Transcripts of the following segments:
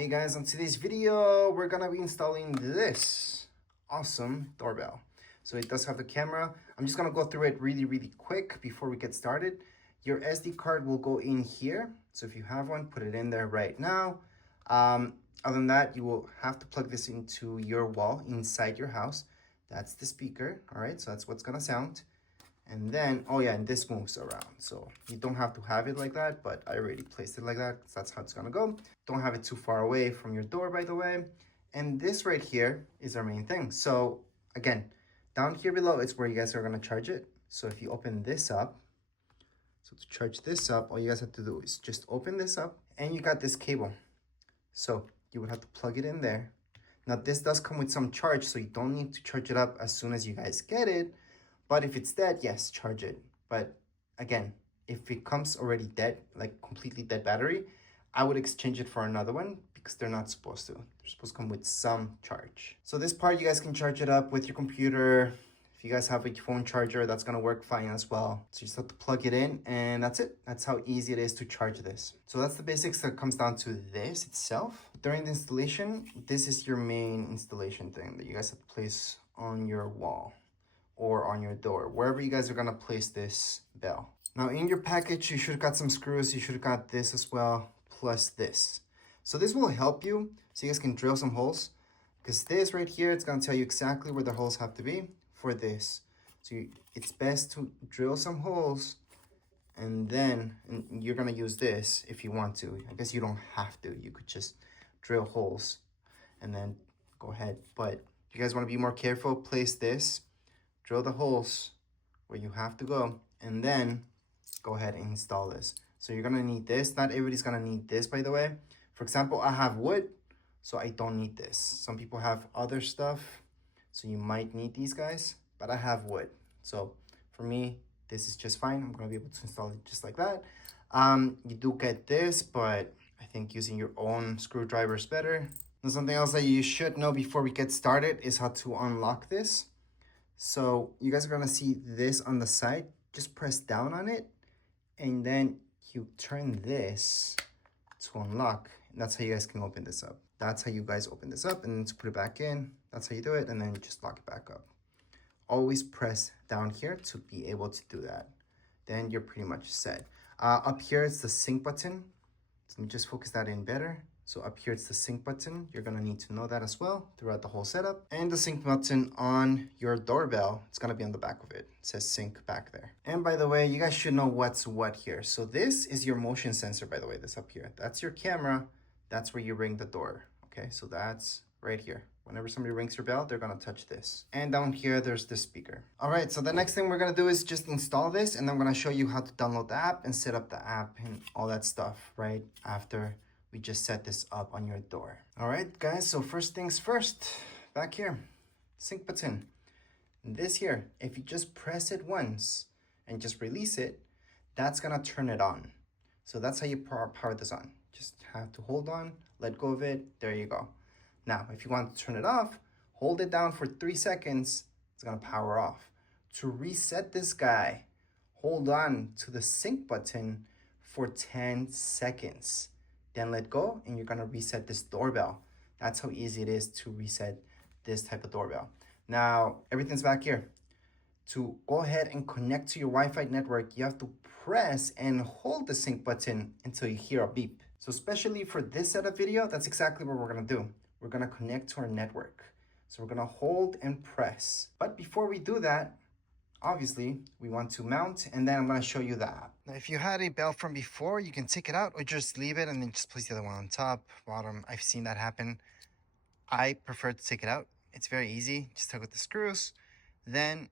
Hey guys, on today's video, we're gonna be installing this awesome doorbell. So it does have the camera. I'm just gonna go through it really quick before we get started. Your SD card will go in here. So if you have one, put it in there right now. Other than that, you will have to plug this into your wall inside your house. That's the speaker, all right? So that's what's gonna sound. And then, oh yeah, and this moves around. So you don't have to have it like that, but I already placed it like that. So that's how it's gonna go. Don't have it too far away from your door, by the way. And this right here is our main thing. So again, down here below, it's where you guys are gonna charge it. So if you open this up, so to charge this up, all you guys have to do is just open this up and you got this cable. So you would have to plug it in there. Now this does come with some charge, so you don't need to charge it up as soon as you guys get it. But if it's dead, yes, charge it. But again, if it comes already dead, like completely dead battery, I would exchange it for another one because they're not supposed to. They're supposed to come with some charge. So this part, you guys can charge it up with your computer. If you guys have a phone charger, that's gonna work fine as well. So you just have to plug it in and that's it. That's how easy it is to charge this. So that's the basics that comes down to this itself. During the installation, this is your main installation thing that you guys have to place on your wall or on your door, wherever you guys are gonna place this bell. Now in your package, you should have got some screws, you should have got this as well, plus this. So this will help you, so you guys can drill some holes, because this right here, it's gonna tell you exactly where the holes have to be for this. So it's best to drill some holes, and then you're gonna use this if you want to. I guess you don't have to, you could just drill holes and then go ahead. But if you guys wanna be more careful, place this, drill the holes where you have to go, and then go ahead and install this. So you're gonna need this. Not everybody's gonna need this, by the way. For example, I have wood, so I don't need this. Some people have other stuff, so you might need these guys, but I have wood. So for me, this is just fine. I'm gonna be able to install it just like that. You do get this, but I think using your own screwdriver is better. Now, something else that you should know before we get started is how to unlock this. So you guys are gonna see this on the side. Just press down on it, and then you turn this to unlock. And that's how you guys can open this up. That's how you guys open this up, and then to put it back in, that's how you do it, and then just lock it back up. Always press down here to be able to do that. Then you're pretty much set. Up here is the sync button. So let me just focus that in better. So up here, it's the sync button. You're gonna need to know that as well throughout the whole setup. And the sync button on your doorbell, it's gonna be on the back of it. It says sync back there. And by the way, you guys should know what's what here. So this is your motion sensor, by the way, this up here. That's your camera. That's where you ring the door. Okay, so that's right here. Whenever somebody rings your bell, they're gonna touch this. And down here, there's the speaker. All right, so the next thing we're gonna do is just install this, and I'm gonna show you how to download the app and set up the app and all that stuff right after we just set this up on your door. All right, guys, so first things first, back here, sync button. This here, if you just press it once and just release it, that's gonna turn it on. So that's how you power this on. Just have to hold on, let go of it, there you go. Now, if you want to turn it off, hold it down for 3 seconds, it's gonna power off. To reset this guy, hold on to the sync button for 10 seconds. Then let go, and you're gonna reset this doorbell. That's how easy it is to reset this type of doorbell. Now, everything's back here. To go ahead and connect to your Wi-Fi network, you have to press and hold the sync button until you hear a beep. So especially for this setup video, that's exactly what we're gonna do. We're gonna connect to our network. So we're gonna hold and press. But before we do that, obviously, we want to mount, and then I'm gonna show you the app. Now, if you had a bell from before, you can take it out or just leave it and then just place the other one on top, bottom. I've seen that happen. I prefer to take it out. It's very easy. Just take out the screws, then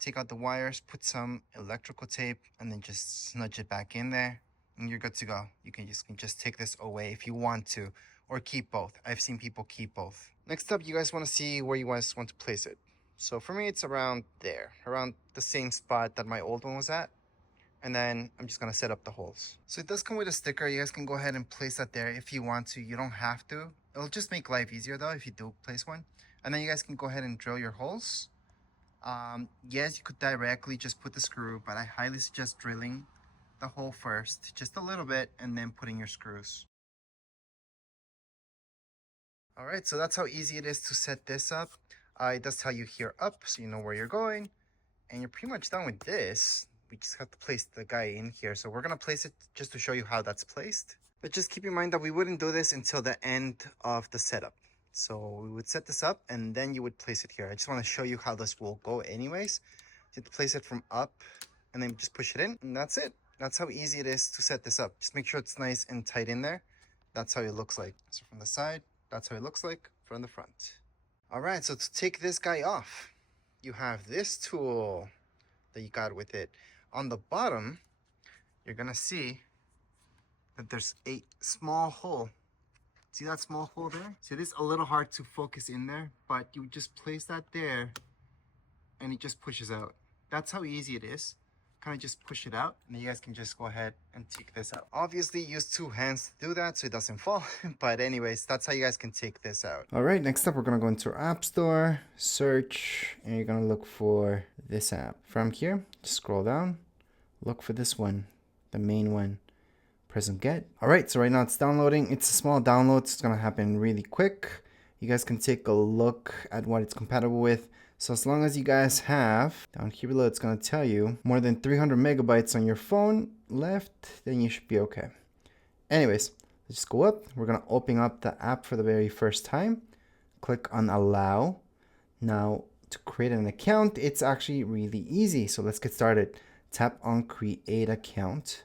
take out the wires, put some electrical tape, and then just nudge it back in there, and you're good to go. You can just take this away if you want to, or keep both. I've seen people keep both. Next up, you guys wanna see where you guys want to place it. So for me, it's around there, around the same spot that my old one was at. And then I'm just gonna set up the holes. So it does come with a sticker. You guys can go ahead and place that there if you want to. You don't have to. It'll just make life easier though if you do place one. And then you guys can go ahead and drill your holes. Yes, you could directly just put the screw, but I highly suggest drilling the hole first, just a little bit, and then putting your screws. All right, so that's how easy it is to set this up. It does tell you here up, so you know where you're going. And you're pretty much done with this. We just have to place the guy in here. So we're gonna place it just to show you how that's placed. But just keep in mind that we wouldn't do this until the end of the setup. So we would set this up and then you would place it here. I just wanna show you how this will go anyways. You have to place it from up and then just push it in and that's it. That's how easy it is to set this up. Just make sure it's nice and tight in there. That's how it looks like. So from the side, that's how it looks like from the front. All right, so to take this guy off, you have this tool that you got with it. On the bottom, you're gonna see that there's a small hole. See that small hole there? See, this is a little hard to focus in there, but you just place that there and it just pushes out. That's how easy it is. Kind of just push it out and you guys can just go ahead and take this out. Obviously use 2 hands to do that so it doesn't fall. But anyways, that's how you guys can take this out. All right, next up, we're gonna go into our app store, search, and you're gonna look for this app. From here, just scroll down, look for this one, the main one. Press on get. All right, so right now it's downloading. It's a small download, so it's gonna happen really quick. You guys can take a look at what it's compatible with. So as long as you guys have, down here below, it's gonna tell you more than 300 megabytes on your phone left, then you should be okay. Anyways, let's just go up. We're gonna open up the app for the very first time. Click on allow. Now to create an account, it's actually really easy. So let's get started. Tap on create account.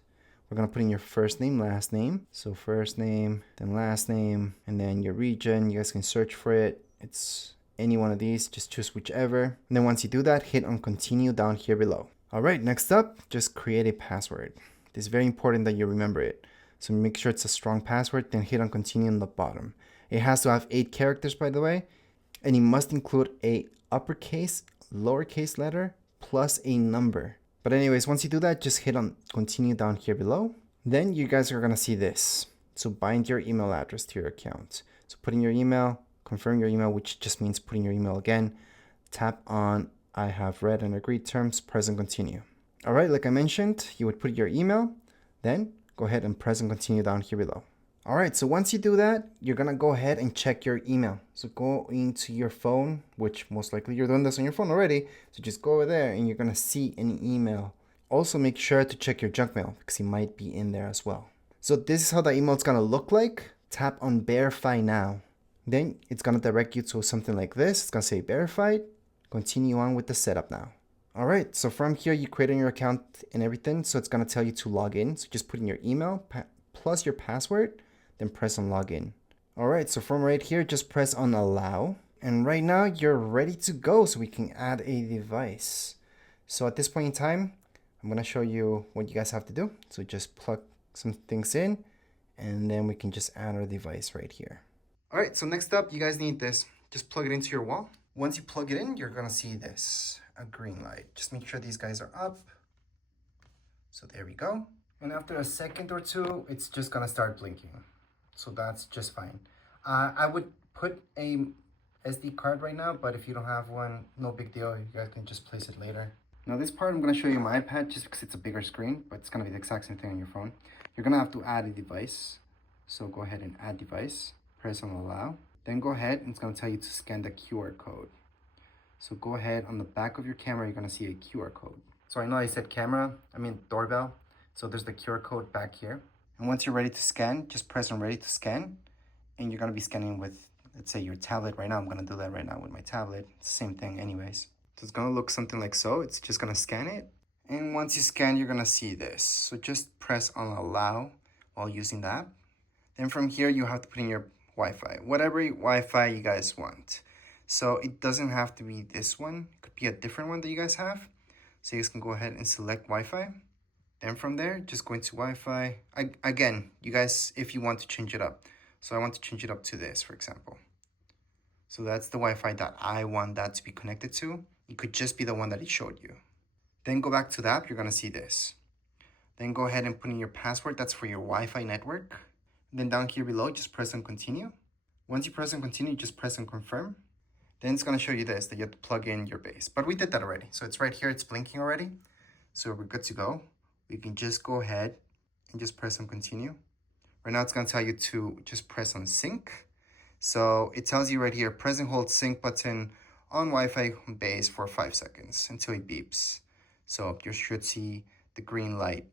We're gonna put in your first name, last name. So first name, then last name, and then your region. You guys can search for it. It's any one of these, just choose whichever. And then once you do that, hit on continue down here below. All right, next up, just create a password. It's very important that you remember it. So make sure it's a strong password, then hit on continue on the bottom. It has to have 8 characters, by the way, and it must include a uppercase, lowercase letter, plus a number. But anyways, once you do that, just hit on continue down here below. Then you guys are gonna see this. So bind your email address to your account. So put in your email, confirm your email, which just means putting your email again. Tap on I have read and agreed terms, press and continue. All right, like I mentioned, you would put your email, then go ahead and press and continue down here below. All right, so once you do that, you're gonna go ahead and check your email. So go into your phone, which most likely you're doing this on your phone already. So just go over there and you're gonna see an email. Also make sure to check your junk mail because it might be in there as well. So this is how the email is gonna look like. Tap on verify now. Then it's gonna direct you to something like this. It's gonna say verified. Continue on with the setup now. All right, so from here, you create your account and everything. So it's gonna tell you to log in. So just put in your email plus your password, then press on login. All right, so from right here, just press on allow. And right now you're ready to go. So we can add a device. So at this point in time, I'm gonna show you what you guys have to do. So just plug some things in and then we can just add our device right here. All right, so next up, you guys need this. Just plug it into your wall. Once you plug it in, you're gonna see this, a green light. Just make sure these guys are up. So there we go. And after a second or two, it's just gonna start blinking. So that's just fine. I would put a SD card right now, but if you don't have one, no big deal. You guys can just place it later. Now this part, I'm gonna show you my iPad just because it's a bigger screen, but it's gonna be the exact same thing on your phone. You're gonna have to add a device. So go ahead and add device. Press on allow, then go ahead and it's going to tell you to scan the QR code. So go ahead on the back of your camera, you're going to see a QR code. So I know I said camera, I mean doorbell. So there's the QR code back here. And once you're ready to scan, just press on ready to scan. And you're going to be scanning with, let's say your tablet right now. I'm going to do that right now with my tablet. It's the same thing anyways. So it's going to look something like so. It's just going to scan it. And once you scan, you're going to see this. So just press on allow while using the app. Then from here, you have to put in your Wi-Fi, whatever Wi-Fi you guys want. So it doesn't have to be this one. It could be a different one that you guys have. So you guys can go ahead and select Wi-Fi. Then from there, just go into Wi-Fi. Again, you guys, if you want to change it up. So I want to change it up to this, for example. So that's the Wi-Fi that I want that to be connected to. It could just be the one that it showed you. Then go back to the app, you're gonna see this. Then go ahead and put in your password. That's for your Wi-Fi network. Then down here below, just press on continue. Once you press on continue, just press on confirm. Then it's gonna show you this, that you have to plug in your base. But we did that already. So it's right here, it's blinking already. So we're good to go. We can just go ahead and just press on continue. Right now it's gonna tell you to just press on sync. So it tells you right here, press and hold sync button on Wi-Fi base for 5 seconds until it beeps. So you should see the green light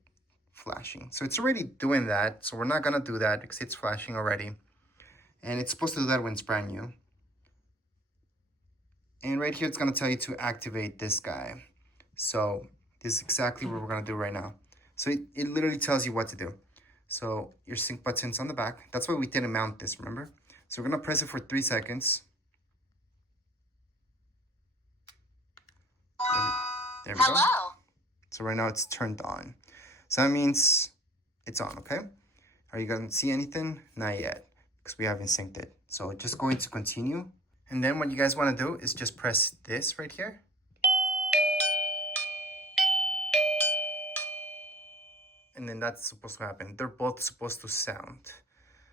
flashing. So it's already doing that. So we're not gonna do that because it's flashing already. And it's supposed to do that when it's brand new. And right here, it's gonna tell you to activate this guy. So this is exactly what we're gonna do right now. So it literally tells you what to do. So your sync button's on the back. That's why we didn't mount this, remember? So we're gonna press it for 3 seconds. There we go. So right now it's turned on. So that means it's on, okay? Are you gonna see anything? Not yet, because we haven't synced it. So just going to continue. And then what you guys wanna do is just press this right here. And then that's supposed to happen. They're both supposed to sound.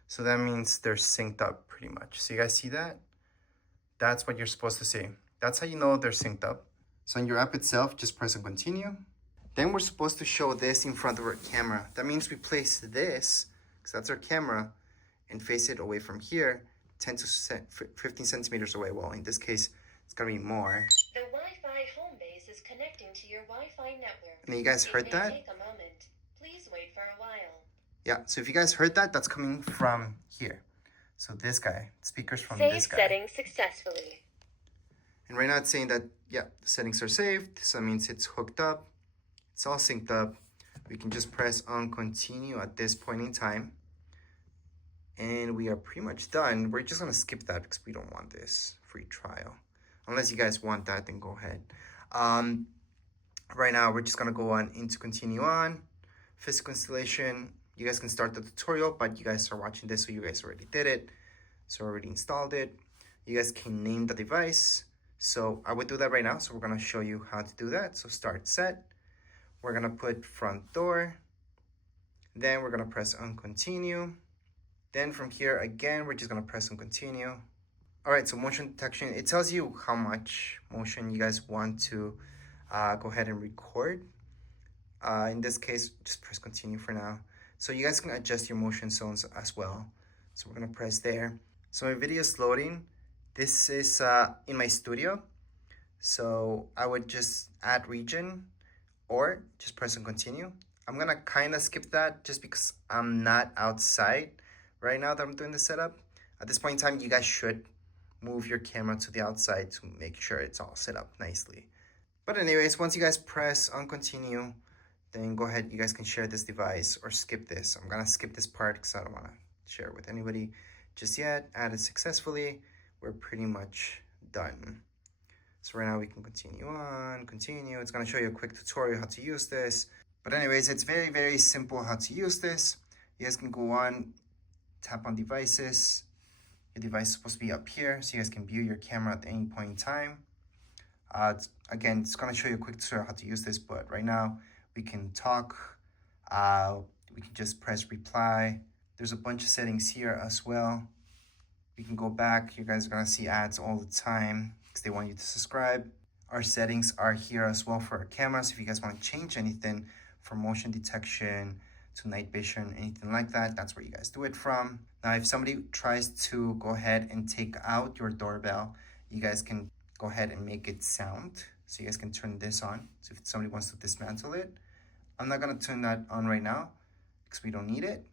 So that means they're synced up pretty much. So you guys see that? That's what you're supposed to see. That's how you know they're synced up. So in your app itself, just press on continue. Then we're supposed to show this in front of our camera. That means we place this, because that's our camera, and face it away from here, 10 to 15 centimeters away. Well, in this case, it's gonna be more. The Wi-Fi home base is connecting to your Wi-Fi network. And you guys heard that? Take a moment. Please wait for a while. Yeah, so if you guys heard that, that's coming from here. So this guy, speakers from this guy. Save settings successfully. And right now it's saying that, yeah, the settings are saved. So that means it's hooked up. It's all synced up. We can just press on continue at this point in time. And we are pretty much done. We're just gonna skip that because we don't want this free trial. Unless you guys want that, then go ahead. Right now, we're just gonna go on into continue on. Physical installation. You guys can start the tutorial, but you guys are watching this, so you guys already did it. So already installed it. You guys can name the device. So I would do that right now. So we're gonna show you how to do that. So start set. We're gonna put front door. Then we're gonna press on continue. Then from here, again, we're just gonna press on continue. All right, so motion detection, it tells you how much motion you guys want to go ahead and record. In this case, just press continue for now. So you guys can adjust your motion zones as well. So we're gonna press there. So my video is loading. This is in my studio. So I would just add region or just press on continue. I'm gonna kinda skip that just because I'm not outside right now that I'm doing the setup. At this point in time, you guys should move your camera to the outside to make sure it's all set up nicely. But anyways, once you guys press on continue, then go ahead, you guys can share this device or skip this. I'm gonna skip this part because I don't wanna share it with anybody just yet. Added successfully, we're pretty much done. So right now we can continue on, continue. It's gonna show you a quick tutorial how to use this. But anyways, it's very, very simple how to use this. You guys can go on, tap on devices. Your device is supposed to be up here, so you guys can view your camera at any point in time. Again, it's gonna show you a quick tutorial how to use this, but right now we can talk. We can just press reply. There's a bunch of settings here as well. We can go back. You guys are gonna see ads all the time because they want you to subscribe. Our settings are here as well for our cameras. If you guys want to change anything from motion detection to night vision, anything like that, that's where you guys do it from. Now, if somebody tries to go ahead and take out your doorbell, you guys can go ahead and make it sound. So you guys can turn this on. So if somebody wants to dismantle it, I'm not gonna turn that on right now because we don't need it,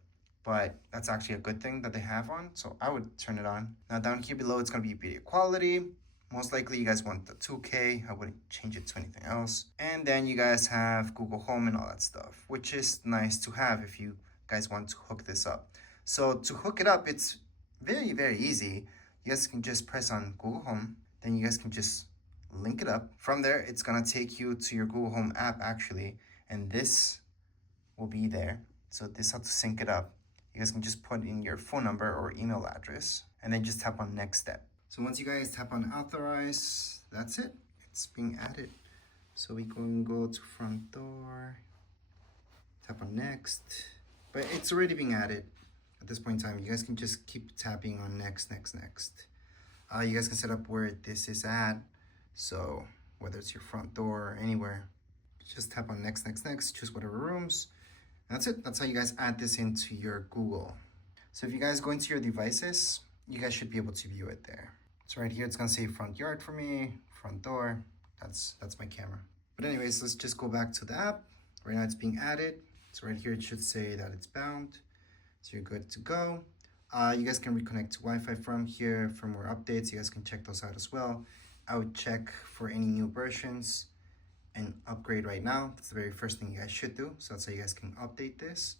but that's actually a good thing that they have on. So I would turn it on. Now down here below, it's gonna be video quality. Most likely you guys want the 2K. I wouldn't change it to anything else. And then you guys have Google Home and all that stuff, which is nice to have if you guys want to hook this up. So to hook it up, it's very, very easy. You guys can just press on Google Home. Then you guys can just link it up. From there, it's gonna take you to your Google Home app actually, and this will be there. So this is how to sync it up. You guys can just put in your phone number or email address and then just tap on next step. So once you guys tap on authorize, that's it. It's being added. So we can go to front door, tap on next, but it's already being added at this point in time. You guys can just keep tapping on next, next, next. You guys can set up where this is at. So whether it's your front door or anywhere, just tap on next, next, next, choose whatever rooms. That's it. That's how you guys add this into your Google. So if you guys go into your devices, you guys should be able to view it there. So right here, it's gonna say front yard for me, front door. That's my camera. But anyways, let's just go back to the app. Right now it's being added. So right here, it should say that it's bound. So you're good to go. You guys can reconnect to Wi-Fi from here, firmware updates. You guys can check those out as well. I would check for any new versions and upgrade right now. That's the very first thing you guys should do. So that's how you guys can update this.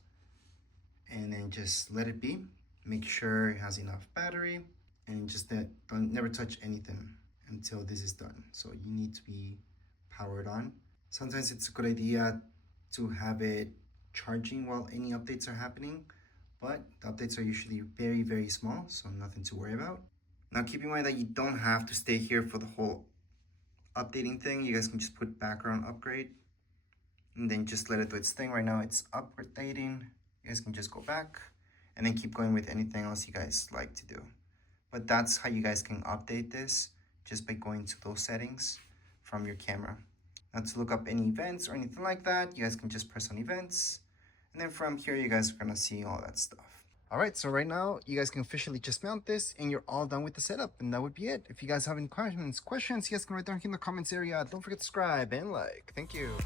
And then just let it be. Make sure it has enough battery, and just never touch anything until this is done. So you need to be powered on. Sometimes it's a good idea to have it charging while any updates are happening, but the updates are usually very, very small, so nothing to worry about. Now keep in mind that you don't have to stay here for the whole updating thing. You guys can just put background upgrade and then just let it do its thing. Right now it's updating. You guys can just go back and then keep going with anything else you guys like to do. But that's how you guys can update this, just by going to those settings from your camera. Now to look up any events or anything like that, you guys can just press on events. And then from here, you guys are gonna see all that stuff. All right, so right now, you guys can officially just mount this and you're all done with the setup, and that would be it. If you guys have any questions, you guys can write down here in the comments area. Don't forget to subscribe and like. Thank you.